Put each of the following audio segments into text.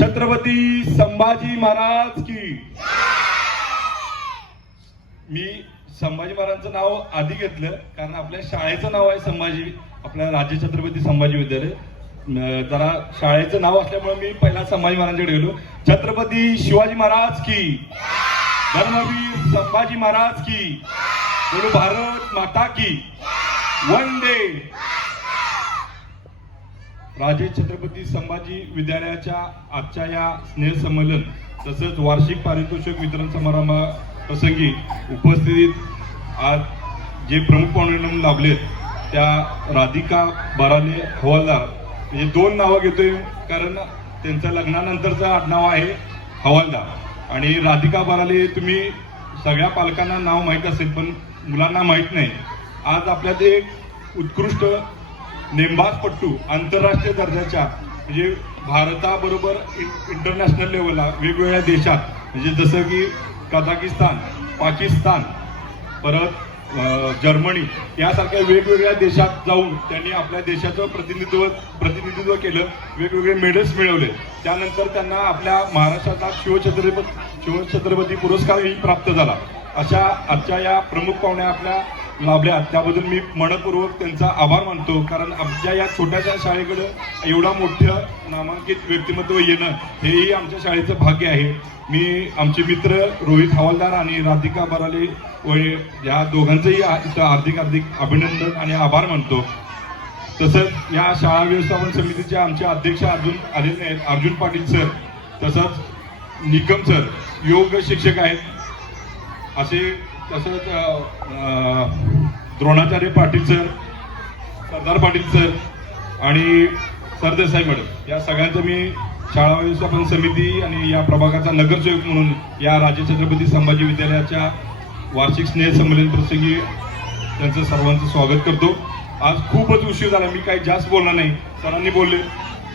छत्रपती संभाजी महाराज की. मी संभाजी महाराजांचं नाव आधी घेतलं कारण आपल्या शाळेचं नाव आहे संभाजी आपल्या राज्य छत्रपती संभाजी विद्यालय. जरा शाळेचं नाव असल्यामुळे मी पहिला संभाजी महाराजांकडे गेलो. छत्रपती शिवाजी महाराज की. धर्मवीर संभाजी महाराज की. बोलो भारत माता की. वंदे. राजे छत्रपती संभाजी विद्यालयाच्या आजच्या या स्नेहसंमेलन तसंच वार्षिक पारितोषिक वितरण समारंभा प्रसंगी उपस्थितीत आज जे प्रमुख पाहुणे म्हणून लाभलेत त्या राधिका बाराले हवालदार. म्हणजे दोन नावं घेतोय कारण त्यांचं लग्नानंतरचं आडनाव आहे हवालदार. आणि राधिका बाराले तुम्ही सगळ्या पालकांना नाव माहीत असेल पण मुलांना माहीत नाही. आज आपल्यात एक उत्कृष्ट नेमबाजपट्टू आंतरराष्ट्रीय दर्जाच्या म्हणजे भारताबरोबर इंटरनॅशनल लेवलला वेगवेगळ्या देशात म्हणजे जसं की कझाकिस्तान पाकिस्तान परत जर्मनी यासारख्या वेगवेगळ्या देशात जाऊन त्यांनी आपल्या देशाचं प्रतिनिधित्व प्रतिनिधित्व केलं वेगवेगळे मेडल्स मिळवले. त्यानंतर त्यांना आपल्या महाराष्ट्राचा शिवछत्रपती शिवछत्रपती पुरस्कारही प्राप्त झाला. अशा आजच्या या प्रमुख पाहुण्या आपल्या लाभल्या. त्याबद्दल मी मनपूर्वक त्यांचा आभार मानतो. कारण आमच्या या छोट्याशा शाळेकडं एवढा मोठं नामांकित व्यक्तिमत्व येणं हेही आमच्या शाळेचं भाग्य आहे. मी आमचे मित्र रोहित हवालदार आणि राधिका बराले व या दोघांचंही इथं हार्दिक हार्दिक अभिनंदन आणि आभार मानतो. तसंच या शाळा व्यवस्थापन समितीचे आमचे अध्यक्ष अजून आलेले नाहीत. अर्जुन पाटील सर तसंच निकम सर योग शिक्षक आहेत. असे तसंच द्रोणाचार्य पाटील सर सरदार पाटील सर आणि सरदेसाई मॅडम या सगळ्यांचं मी शाळा व्यवस्थापन समिती आणि या प्रभागाचा नगरसेवक म्हणून या राजे छत्रपती संभाजी विद्यालयाच्या वार्षिक स्नेह संमेलन प्रसंगी त्यांचं सर्वांचं स्वागत करतो. आज खूपच उशीर झाला मी काही जास्त बोलणार नाही. सरांनी बोलले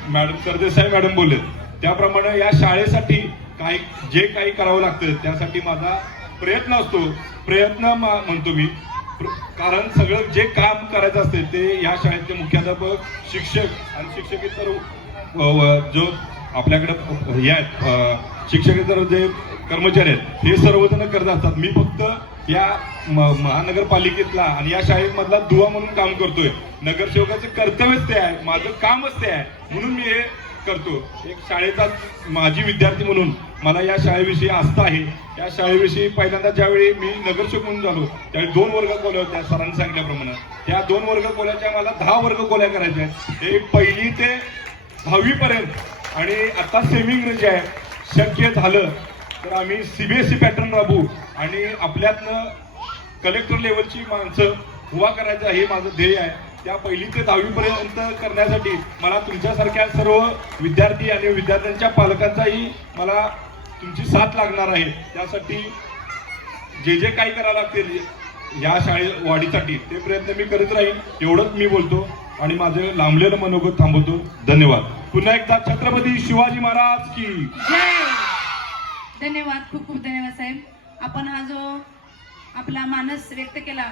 मॅडम सरदेसाई मॅडम बोलले. त्याप्रमाणे या शाळेसाठी काही जे काही करावं लागतं त्यासाठी माझा प्रयत्न असतो. प्रयत्न म्हणतो मी. कारण सगळं जे काम करायचं असते ते या शाळेतले मुख्याध्यापक शिक्षक आणि शिक्षकेतर इतर जो आपल्याकडे हे आहेत अ, शिक्षकेतर जे कर्मचारी आहेत हे सर्वजण करत असतात. मी फक्त या म- महानगरपालिकेतला आणि या शाळेमधला दुवा म्हणून काम करतोय. नगरसेवकाचं कर्तव्यच ते आहे. माझं कामच ते आहे. म्हणून मी हे करतो. एक शाळेचा माजी विद्यार्थी म्हणून मला या शाळेविषयी आस्था आहे. या शाळेविषयी पहिल्यांदा ज्यावेळी मी नगरसेवक म्हणून झालो त्यावेळी दोन वर्ग खोल्या होत्या सरांनी सांगितल्याप्रमाणे. त्या दोन वर्ग खोल्याच्या मला दहा वर्ग खोल्या करायच्या आहेत. हे पहिली ते दहावीपर्यंत आणि आता सेमिंग जे आहे. शक्य झालं तर आम्ही सीबीएसई पॅटर्न राबवू आणि आपल्यातनं कलेक्टर लेवलची माणसं उभा करायचं हे माझं ध्येय आहे. त्या पहिली ते दहावी पर्यंत करण्यासाठी मला तुमच्यासारख्या सर्व विद्यार्थी आणि विद्यार्थ्यांच्या पालकांचाही मला तुमची साथ लागणार आहे. त्यासाठी जे जे काही करावं लागतील या शाळे वाढीसाठी ते प्रयत्न मी करत राहीन. एवढंच मी बोलतो आणि माझं लांबलेलं मनोगत थांबवतो. धन्यवाद. पुन्हा एकदा छत्रपती शिवाजी महाराज की धन्यवाद. खूप खूप धन्यवाद साहेब. आपण हा जो आपला मानस व्यक्त केला